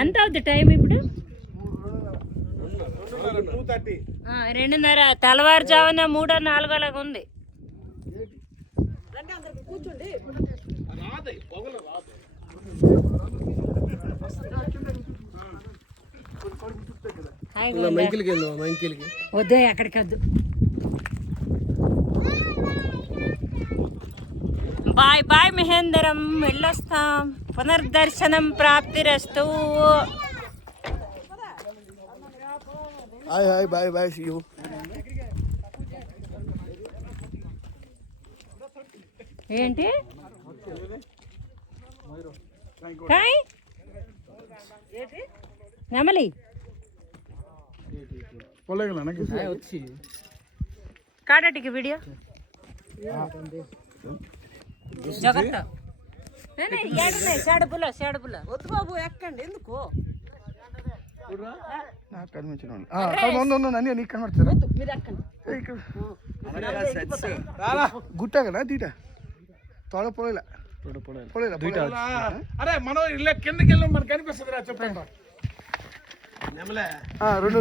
ఎంత అవుతుంది టైం ఇప్పుడు? 2:30. తెల్లవారుజామున 3-4 లాగా ఉంది. వద్దే అక్కడికి వద్దు. బాయ్ బాయ్ మహేందరం, వెళ్ళొస్తాం. పునర్దర్శనం ప్రాప్తిరస్తు. Hi bye bye, see you. ఏంటి కాయ్ నెమలి కాడటికి వీడియో జగత్త షాడుపుల వద్దు బాబు, ఎక్కండి. ఎందుకు నాకు కనిపించిన నీకు కనబడతారా? మీరు ఎక్కండి. గుట్ట కదా తీట తోడ పొడేలా అరే మనం ఇళ్ళ కిందకి వెళ్ళాం, మనకు కనిపిస్తుంది రా. చెప్పండి 2